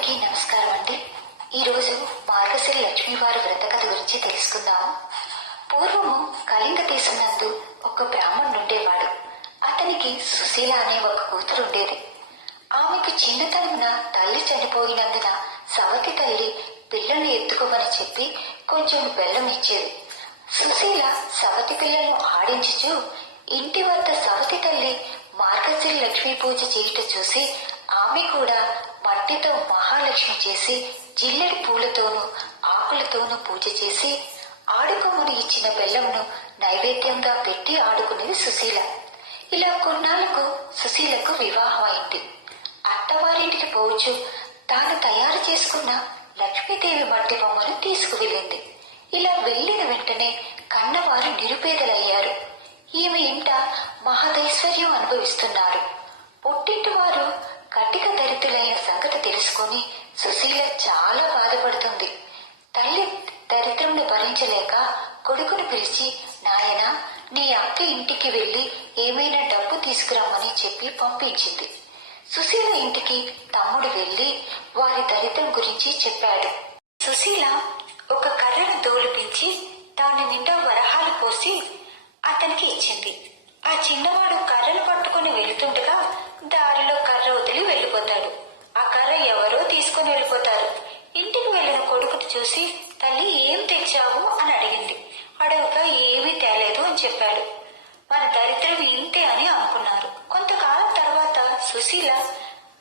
అందరికీ నమస్కారం అండి. ఈరోజు మార్గశిర లక్ష్మీవారి వ్రత కథ గురించి తెలుసుకుందాం పూర్వము కళింగ దేశమునందు ఒక బ్రాహ్మణుడు ఉండేవాడు. అతనికి సుశీల అనే ఒక కూతురు ఉండేది. ఆమెకు చిన్నతనమున తల్లి చనిపోయినందున సవతి తల్లి పిల్లల్ని ఎత్తుకోమని చెప్పి కొంచెం బెల్లం ఇచ్చేది. సుశీల సవతి పిల్లలను ఆడించుచు ఇంటి వద్ద సవతి తల్లి మార్గశిర లక్ష్మీ పూజ చేయుట చూసి ఆమె కూడా మట్టితో మహాలక్ష్మి చేసి జిల్లెడి పూలతోనూ ఆకులతోనూ పూజ చేసి ఆడుకోమని ఇచ్చిన బెల్లంను నైవేద్యంగా పెట్టి ఆడుకునేది సుశీల. ఇలా కొన్నాళ్ళకు సుశీలకు వివాహం అయింది. అత్తవారింటికి పోవచ్చు తాను తయారు చేసుకున్న లక్ష్మీదేవి మట్టి బొమ్మను తీసుకువెళ్ళింది. ఇలా వెళ్ళిన వెంటనే కన్నవారు నిరుపేదలయ్యారు. ఈమె ఇంట మహదైశ్వర్యం అనుభవిస్తున్నారు. పుట్టింటి వారు కటిక దరిద్రులైన సంగతి తెలుసుకొని సుశీల చాలా బాధపడుతుంది. తల్లి దరిద్రంను భరించలేక కొడుకును పిలిచి నాయన నీ అక్క ఇంటికి వెళ్ళి ఏమైనా డబ్బు తీసుకురమ్మని చెప్పి పంపించింది. సుశీల ఇంటికి తమ్ముడు వెళ్ళి వారి దరిద్రం గురించి చెప్పాడు. సుశీల ఒక కర్రను దోలిపించి దాని నిండా వరహాలు పోసి అతనికి ఇచ్చింది. ఆ చిన్నవాడు కర్రలు పట్టుకుని వెళుతుండగా దారి చూసి తల్లి ఏం తెచ్చావు? అని అడిగింది. అడగగా ఏమీ తేలేదు అని చెప్పాడు. మన దరిద్రం ఇంతే అని అనుకున్నారు. కొంతకాలం తర్వాత సుశీల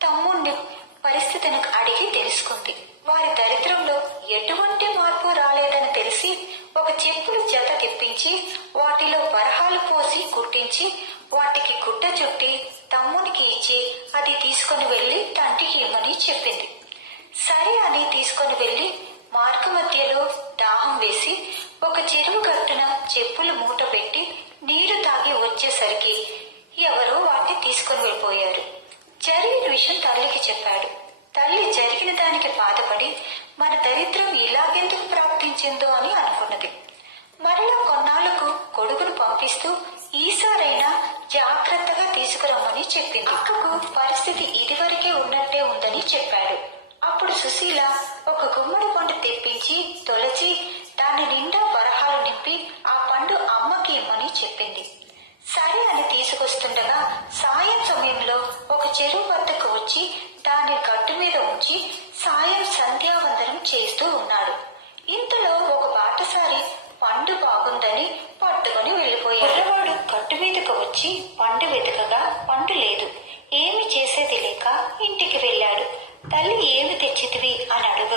తమ్ముణ్ణి పరిస్థితిని అడిగి తెలుసుకుంది. వారి దరిద్రంలో ఎటువంటి మార్పు రాలేదని తెలిసి ఒక చెప్పులు జత తెప్పించి వాటిలో వరహాలు పోసి కుట్టించి వాటికి గుడ్డ చుట్టి తమ్మునికి ఇచ్చి అది తీసుకొని వెళ్ళి తండ్రికి ఇవ్వని చెప్పింది. సరే అని తీసుకొని వెళ్ళి చేసి ఒక చెరువు గట్టున చెప్పులు మూట పెట్టి నీరు తాగి వచ్చేసరికి ఎవరో వాటిని తీసుకుని వెళ్ళిపోయారు. జరిగిన విషయం తల్లికి చెప్పాడు. తల్లి జరిగిన దానికి బాధపడి మన దరిద్రం ఇలాగెందుకు ప్రాప్తించిందో అని అనుకున్నది. మరలా కొన్నాళ్ళకు కొడుకును పంపిస్తూ పిల్లలను తీసుకొస్తుండగా సాయం సమయంలో ఒక చెరువు వద్దకు వచ్చి దాన్ని గట్టు మీద ఉంచి సాయం సంధ్యావందనం చేస్తూ ఉన్నాడు. ఇంతలో ఒక బాటసారి పండు బాగుందని పట్టుకుని వెళ్ళిపోయాడు. కుర్రవాడు గట్టు మీదకు వచ్చి పండు వెతకగా పండు లేదు ఏమి చేసేది లేక ఇంటికి వెళ్ళాడు. తల్లి ఏమి తెచ్చితివి? అని అడుగు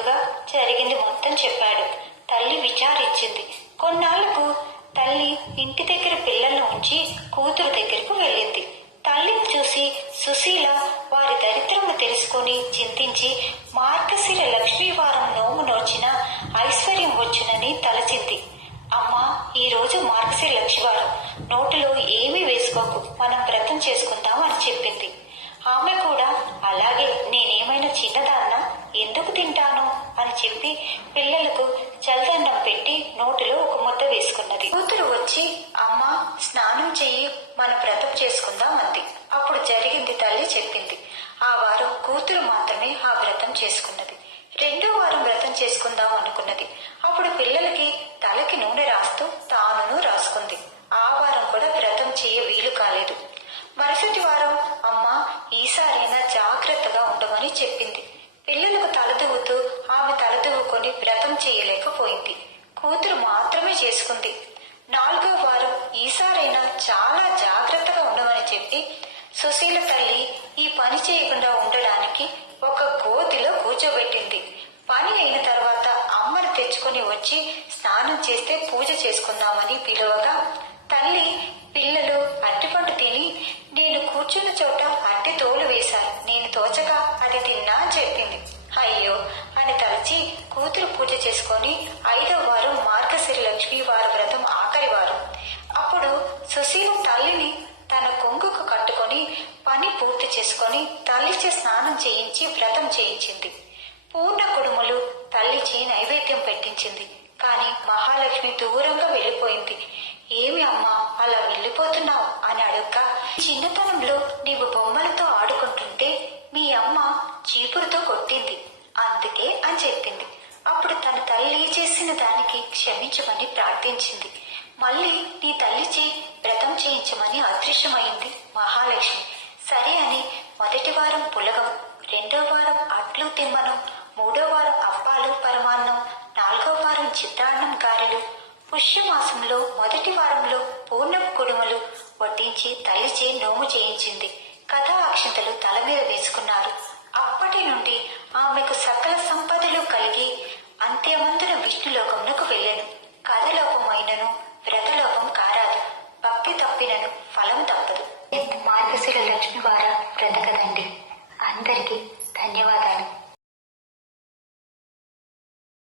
వారి దరిద్రము తెలుసుకొని చింతించి మార్గశిర లక్ష్మీవారం నోము నోచిన ఐశ్వర్యం వచ్చునని తలచింది. అమ్మా ఈ రోజు మార్గశిర లక్ష్మీవారం. నోటిలో ఏమీ వేసుకోకు. మనం వ్రతం చేసుకుందాం అని చెప్పింది. ఆమె కూడా అలాగే నేనేమైనా చిన్నదాన్నా? ఎందుకు తింటాను? అని చెప్పి పిల్లలకు రెండో వారం వ్రతం చేసుకుందాం అనుకున్నది. అప్పుడు పిల్లలకి తలకి నూనె రాస్తూ తానును రాసుకుంది. ఆ వారం కూడా వ్రతం చేయ వీలు కాలేదు. మరుసటి వారం అమ్మ ఈసారైనా జాగ్రత్తగా ఉండమని చెప్పింది. పిల్లలకు తలదువ్వుతూ ఆమె తలదువ్వుకొని వ్రతం చేయలేకపోయింది. కూతురు మాత్రమే చేసుకుంది. నాలుగో వారం ఈసారైనా చాలా జాగ్రత్తగా ఉండమని చెప్పి సుశీల తల్లి ఈ పని చేయకుండా ఉండడానికి ఒక గోతిలో కూర్చోబెట్టింది. పని అయిన తర్వాత అమ్మని తెచ్చుకొని వచ్చి స్నానం చేస్తే పూజ చేసుకుందామని పిలువగా తల్లి పిల్లలు అట్టిపండు తిని నేను కూర్చున్న చోట అట్టి తోలు వేశాను. నేను తోచగా అది తిన్నా పని పూర్తి చేసుకొని తల్లిచే స్నానం చేయించి వ్రతం చేయించింది. పూర్ణ కుడుములు తల్లిచి నైవేద్యం పెట్టించింది. కాని మహాలక్ష్మి దూరంగా వెళ్ళిపోయింది. ఏమి అమ్మా అలా వెళ్ళిపోతున్నావు? అని అడుగ్గా చిన్నతనంలో నీవు బొమ్మలతో ఆడుకుంటుంటే మీ అమ్మ చీపురుతో కొట్టింది. అందుకే అని చెప్పింది. అప్పుడు తన తల్లి చేసిన దానికి క్షమించమని ప్రార్థించింది. మళ్ళీ నీ తల్లిచి వ్రతం చేయించమని అదృశ్యమైంది మహాలక్ష్మి. సరే అని మొదటి వారం పులగం రెండో వారం అట్లు తిమ్మనం మూడో వారం అప్పాలు పరమాన్నం నాలుగో వారం చిత్రాన్నం గారెలు. పుష్యమాసంలో మొదటి వారంలో పూర్ణం కుడుమలు వడ్డించి తల్లిచే నోము చేయించింది